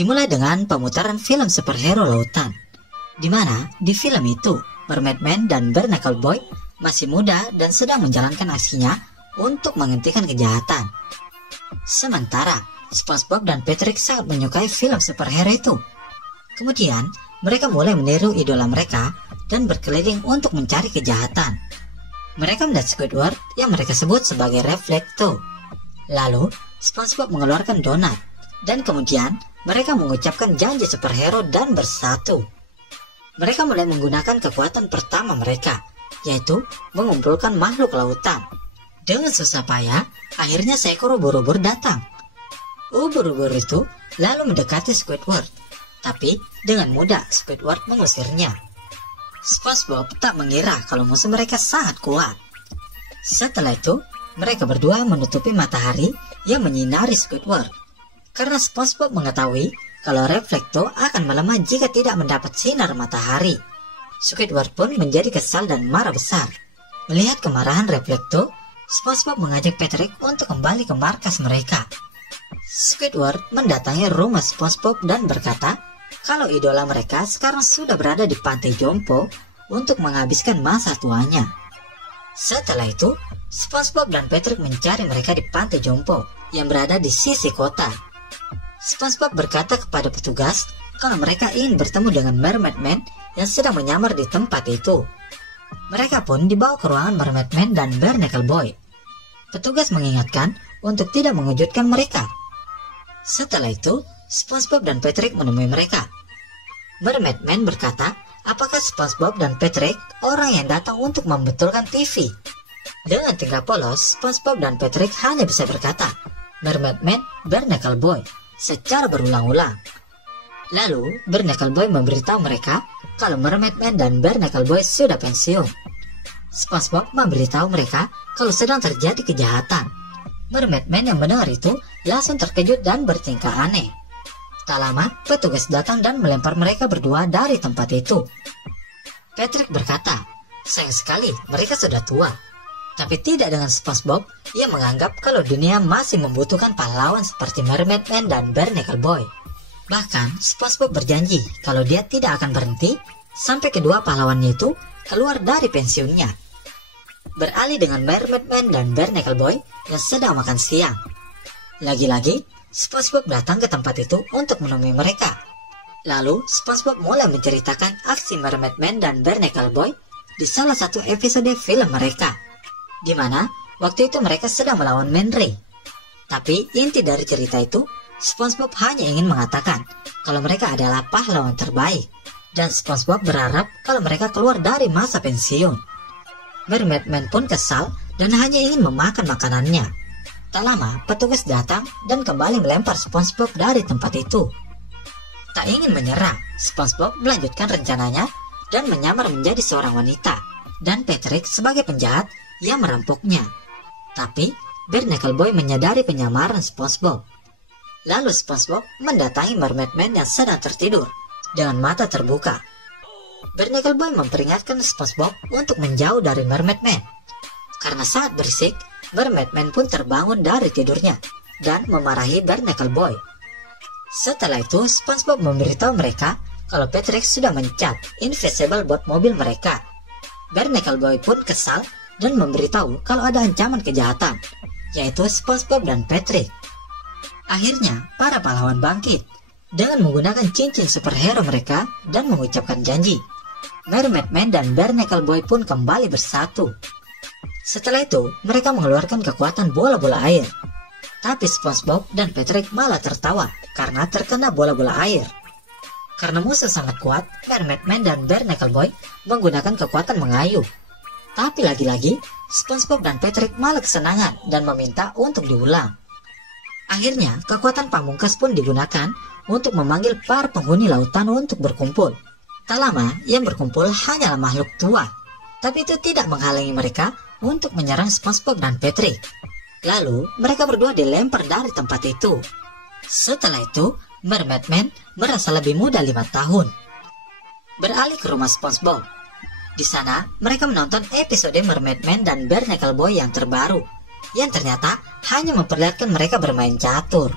Dimulai dengan pemutaran film superhero lautan, di mana di film itu Mermaid Man dan Barnacle Boy masih muda dan sedang menjalankan aksinya untuk menghentikan kejahatan. Sementara SpongeBob dan Patrick sangat menyukai film superhero itu. Kemudian mereka mulai meniru idola mereka dan berkeliling untuk mencari kejahatan. Mereka melihat Squidward yang mereka sebut sebagai Reflecto. Lalu SpongeBob mengeluarkan donat, dan kemudian mereka mengucapkan janji superhero dan bersatu. Mereka mulai menggunakan kekuatan pertama mereka, yaitu mengumpulkan makhluk lautan. Dengan susah payah, akhirnya seekor ubur-ubur datang. Ubur-ubur itu lalu mendekati Squidward, tapi dengan mudah Squidward mengusirnya. SpongeBob tak mengira kalau musuh mereka sangat kuat. Setelah itu, mereka berdua menutupi matahari yang menyinari Squidward. Karena SpongeBob mengetahui kalau Reflecto akan melemah jika tidak mendapat sinar matahari. Squidward pun menjadi kesal dan marah besar. Melihat kemarahan Reflecto, SpongeBob mengajak Patrick untuk kembali ke markas mereka. Squidward mendatangi rumah SpongeBob dan berkata kalau idola mereka sekarang sudah berada di pantai jompo untuk menghabiskan masa tuanya. Setelah itu, SpongeBob dan Patrick mencari mereka di pantai jompo yang berada di sisi kota. SpongeBob berkata kepada petugas kalau mereka ingin bertemu dengan Mermaid Man yang sedang menyamar di tempat itu. Mereka pun dibawa ke ruangan Mermaid Man dan Barnacle Boy. Petugas mengingatkan untuk tidak mengejutkan mereka. Setelah itu, SpongeBob dan Patrick menemui mereka. Mermaid Man berkata, apakah SpongeBob dan Patrick orang yang datang untuk membetulkan TV? Dengan tingkah polos, SpongeBob dan Patrick hanya bisa berkata, Mermaid Man, Barnacle Boy, secara berulang-ulang. Lalu, Barnacle Boy memberitahu mereka kalau Mermaid Man dan Barnacle Boy sudah pensiun. SpongeBob memberitahu mereka kalau sedang terjadi kejahatan. Mermaid Man yang mendengar itu langsung terkejut dan bertingkah aneh. Tak lama, petugas datang dan melempar mereka berdua dari tempat itu. Patrick berkata, sayang sekali mereka sudah tua. Tapi tidak dengan SpongeBob yang menganggap kalau dunia masih membutuhkan pahlawan seperti Mermaid Man dan Barnacle Boy. Bahkan, SpongeBob berjanji kalau dia tidak akan berhenti sampai kedua pahlawannya itu keluar dari pensiunnya. Beralih dengan Mermaid Man dan Barnacle Boy yang sedang makan siang. Lagi-lagi, SpongeBob datang ke tempat itu untuk menemui mereka. Lalu, SpongeBob mulai menceritakan aksi Mermaid Man dan Barnacle Boy di salah satu episode film mereka, di mana waktu itu mereka sedang melawan Man Ray. Tapi inti dari cerita itu, SpongeBob hanya ingin mengatakan kalau mereka adalah pahlawan terbaik, dan SpongeBob berharap kalau mereka keluar dari masa pensiun. Mermaid Man pun kesal dan hanya ingin memakan makanannya. Tak lama, petugas datang dan kembali melempar SpongeBob dari tempat itu. Tak ingin menyerah, SpongeBob melanjutkan rencananya dan menyamar menjadi seorang wanita, dan Patrick sebagai penjahat yang merampoknya. Tapi, Barnacle Boy menyadari penyamaran SpongeBob. Lalu SpongeBob mendatangi Mermaid Man yang sedang tertidur dengan mata terbuka. Barnacle Boy memperingatkan SpongeBob untuk menjauh dari Mermaid Man. Karena sangat berisik, Mermaid Man pun terbangun dari tidurnya dan memarahi Barnacle Boy. Setelah itu, SpongeBob memberitahu mereka kalau Patrick sudah mencat invisible bot mobil mereka. Barnacle Boy pun kesal dan memberitahu kalau ada ancaman kejahatan, yaitu SpongeBob dan Patrick. Akhirnya, para pahlawan bangkit dengan menggunakan cincin superhero mereka dan mengucapkan janji. Mermaid Man dan Barnacle Boy pun kembali bersatu. Setelah itu, mereka mengeluarkan kekuatan bola-bola air. Tapi SpongeBob dan Patrick malah tertawa karena terkena bola-bola air. Karena musuh sangat kuat, Mermaid Man dan Barnacle Boy menggunakan kekuatan mengayuh. Tapi lagi-lagi, SpongeBob dan Patrick malah kesenangan dan meminta untuk diulang. Akhirnya, kekuatan pamungkas pun digunakan untuk memanggil para penghuni lautan untuk berkumpul. Tak lama, yang berkumpul hanyalah makhluk tua. Tapi itu tidak menghalangi mereka untuk menyerang SpongeBob dan Patrick. Lalu, mereka berdua dilempar dari tempat itu. Setelah itu, Mermaid Man merasa lebih muda 5 tahun. Beralih ke rumah SpongeBob. Di sana, mereka menonton episode Mermaid Man dan Barnacle Boy yang terbaru, yang ternyata hanya memperlihatkan mereka bermain catur.